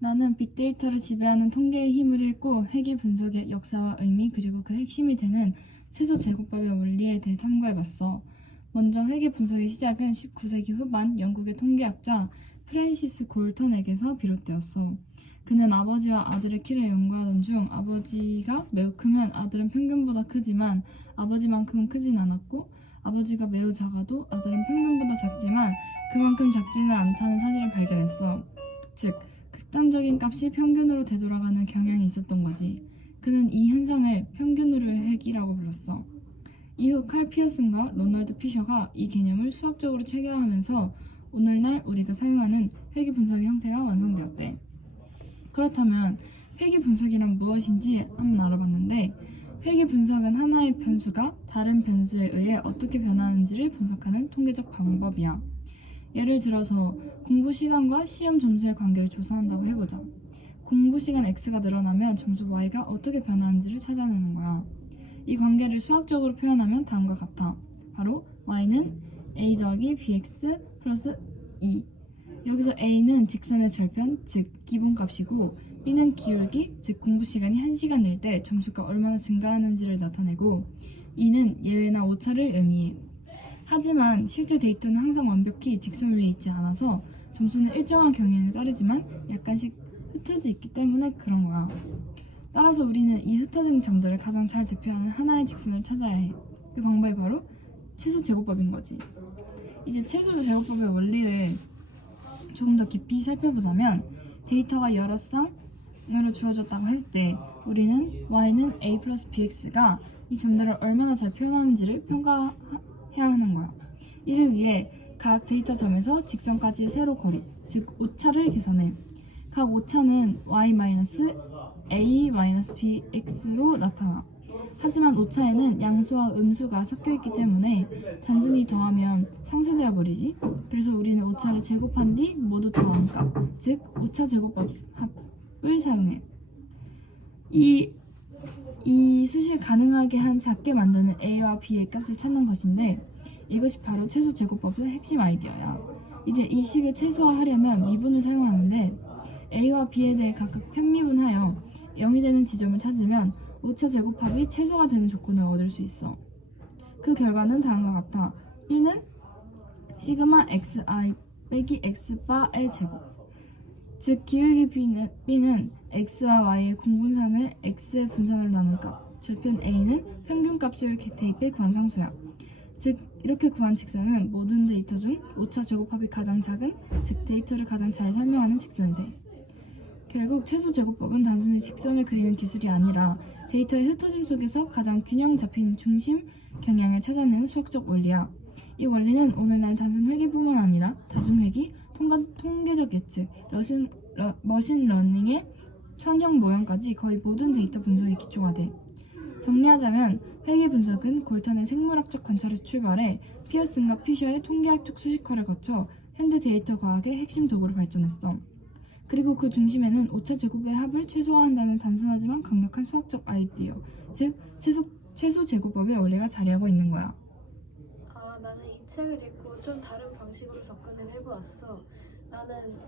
나는 빅데이터를 지배하는 통계의 힘을 읽고 회계 분석의 역사와 의미 그리고 그 핵심이 되는 세소 제곱법의 원리에 대해 탐구해봤어. 먼저 회계 분석의 시작은 19세기 후반 영국의 통계학자 프랜시스 골턴에게서 비롯되었어. 그는 아버지와 아들의 키를 연구하던 중 아버지가 매우 크면 아들은 평균보다 크지만 아버지만큼은 크진 않았고 아버지가 매우 작아도 아들은 평균보다 작지만 그만큼 작지는 않다는 사실을 발견했어. 즉, 극단적인 값이 평균으로 되돌아가는 경향이 있었던 거지. 그는 이 현상을 평균으로의 획이라고 불렀어. 이후 칼 피어슨과 로널드 피셔가 이 개념을 수학적으로 체계화하면서 오늘날 우리가 사용하는 회계 분석의 형태가 완성되었대. 그렇다면 회계 분석이란 무엇인지 한번 알아봤는데 회계 분석은 하나의 변수가 다른 변수에 의해 어떻게 변하는지를 분석하는 통계적 방법이야. 예를 들어서 공부 시간과 시험 점수의 관계를 조사한다고 해보자. 공부 시간 X가 늘어나면 점수 Y가 어떻게 변하는지를 찾아내는 거야. 이 관계를 수학적으로 표현하면 다음과 같아. 바로 Y는 A 더하기 BX 플러스 2. 여기서 A는 직선의 절편, 즉 기본값이고 B는 기울기, 즉 공부 시간이 1시간 늘 때 점수가 얼마나 증가하는지를 나타내고 E는 예외나 오차를 의미해. 하지만 실제 데이터는 항상 완벽히 직선 위에 있지 않아서 점수는 일정한 경향을 따르지만 약간씩 흩어져 있기 때문에 그런 거야. 따라서 우리는 이 흩어진 점들을 가장 잘 대표하는 하나의 직선을 찾아야 해. 그 방법이 바로 최소 제곱법인 거지. 이제 최소 제곱법의 원리를 조금 더 깊이 살펴보자면 데이터가 여러 쌍으로 주어졌다고 할 때 우리는 y는 a 플러스 bx가 이 점들을 얼마나 잘 표현하는지를 평가해야 하는 거야. 이를 위해 각 데이터 점에서 직선까지의 세로 거리, 즉 오차를 계산해. 각 오차는 y-a-bx로 나타나. 하지만 오차에는 양수와 음수가 섞여있기 때문에 단순히 더하면 상쇄되어 버리지. 그래서 우리는 오차를 제곱한 뒤 모두 더한 값, 즉 오차 제곱법 합을 사용해. 이 수식을 가능하게 한 작게 만드는 a와 b의 값을 찾는 것인데 이것이 바로 최소 제곱법의 핵심 아이디어야. 이제 이 식을 최소화하려면 미분을 사용하는데 a와 b에 대해 각각 편미분하여 0이 되는 지점을 찾으면 오차 제곱합이 최소가 되는 조건을 얻을 수 있어. 그 결과는 다음과 같아. b는 시그마 xi 빼기 x바의 제곱. 즉 기울기 b는 x와 y의 공분산을 x의 분산으로 나눈 값. 절편 a는 평균값을 대입해 구한 상수야. 즉 이렇게 구한 직선은 모든 데이터 중 오차 제곱합이 가장 작은, 즉 데이터를 가장 잘 설명하는 직선이 돼. 결국 최소 제곱법은 단순히 직선을 그리는 기술이 아니라 데이터의 흩어짐 속에서 가장 균형 잡힌 중심 경향을 찾아내는 수학적 원리야. 이 원리는 오늘날 단순 회계뿐만 아니라 다중회계, 통계적 예측, 머신러닝의 선형 모형까지 거의 모든 데이터 분석에 기초가 돼. 정리하자면 회계 분석은 골턴의 생물학적 관찰에서 출발해 피어슨과 피셔의 통계학적 수식화를 거쳐 현대 데이터 과학의 핵심 도구로 발전했어. 그리고 그 중심에는 오차 제곱의 합을 최소화한다는 단순하지만 강력한 수학적 아이디어, 즉 최소 제곱법의 원리가 자리하고 있는 거야. 나는 이 책을 읽고 좀 다른 방식으로 접근을 해보았어. 나는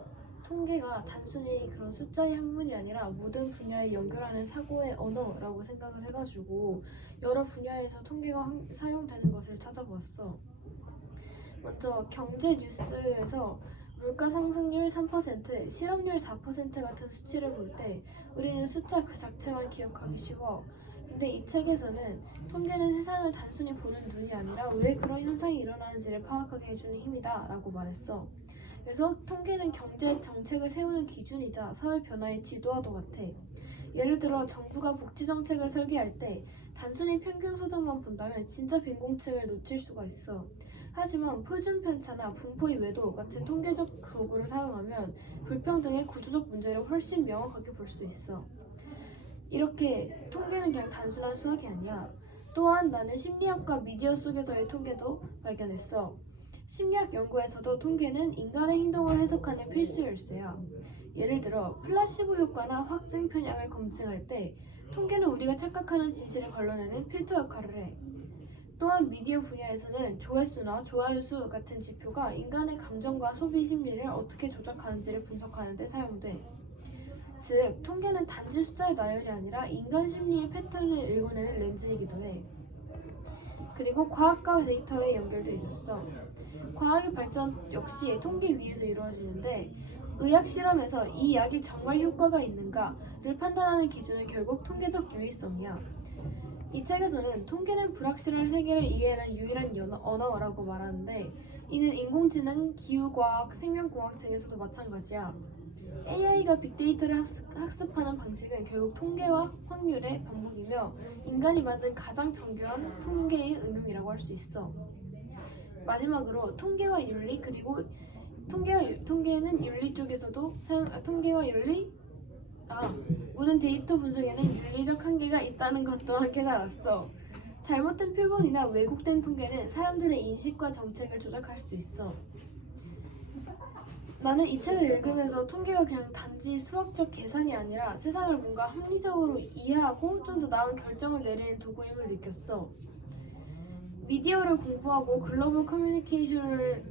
통계가 단순히 그런 숫자의 학문이 아니라 모든 분야에 연결하는 사고의 언어라고 생각을 해가지고 여러 분야에서 통계가 사용되는 것을 찾아보았어. 먼저 경제 뉴스에서 물가 상승률 3%, 실업률 4% 같은 수치를 볼 때 우리는 숫자 그 자체만 기억하기 쉬워. 근데 이 책에서는 통계는 세상을 단순히 보는 눈이 아니라 왜 그런 현상이 일어나는지를 파악하게 해주는 힘이다 라고 말했어. 그래서 통계는 경제 정책을 세우는 기준이자 사회 변화의 지도와도 같아. 예를 들어 정부가 복지 정책을 설계할 때 단순히 평균 소득만 본다면 진짜 빈곤층을 놓칠 수가 있어. 하지만 표준 편차나 분포의 외도 같은 통계적 도구를 사용하면 불평등의 구조적 문제를 훨씬 명확하게 볼 수 있어. 이렇게 통계는 그냥 단순한 수학이 아니야. 또한 나는 심리학과 미디어 속에서의 통계도 발견했어. 심리학 연구에서도 통계는 인간의 행동을 해석하는 필수 열쇠야. 예를 들어 플라시보 효과나 확증 편향을 검증할 때 통계는 우리가 착각하는 진실을 걸러내는 필터 역할을 해. 또한 미디어 분야에서는 조회수나 좋아요 수 같은 지표가 인간의 감정과 소비 심리를 어떻게 조작하는지를 분석하는 데 사용돼. 즉, 통계는 단지 숫자의 나열이 아니라 인간 심리의 패턴을 읽어내는 렌즈이기도 해. 그리고 과학과 데이터의 연결도 있었어. 과학의 발전 역시 통계 위에서 이루어지는데 의학 실험에서 이 약이 정말 효과가 있는가를 판단하는 기준은 결국 통계적 유의성이야. 이 책에서는 통계는 불확실한 세계를 이해하는 유일한 언어라고 말하는데 이는 인공지능, 기후과학, 생명공학 등에서도 마찬가지야. AI가 빅데이터를 학습하는 방식은 결국 통계와 확률의 반복이며 인간이 만든 가장 정교한 통계의 응용이라고 할 수 있어. 마지막으로 통계와 윤리 그리고 통계는 윤리 쪽에서도 모든 데이터 분석에는 윤리적 한계가 있다는 것도 함께 알았어. 잘못된 표본이나 왜곡된 통계는 사람들의 인식과 정책을 조작할 수 있어. 나는 이 책을 읽으면서 통계가 그냥 단지 수학적 계산이 아니라 세상을 뭔가 합리적으로 이해하고 좀 더 나은 결정을 내리는 도구임을 느꼈어. 미디어를 공부하고 글로벌 커뮤니케이션을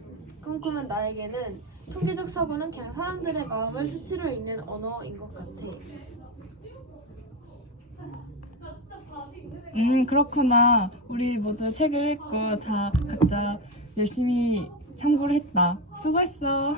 꿈꾸는 나에게는 통계적 사고는 그냥 사람들의 마음을 수치로 읽는 언어인 것 같아. 그렇구나. 우리 모두 책을 읽고 다 각자 열심히 참고를 했다. 수고했어.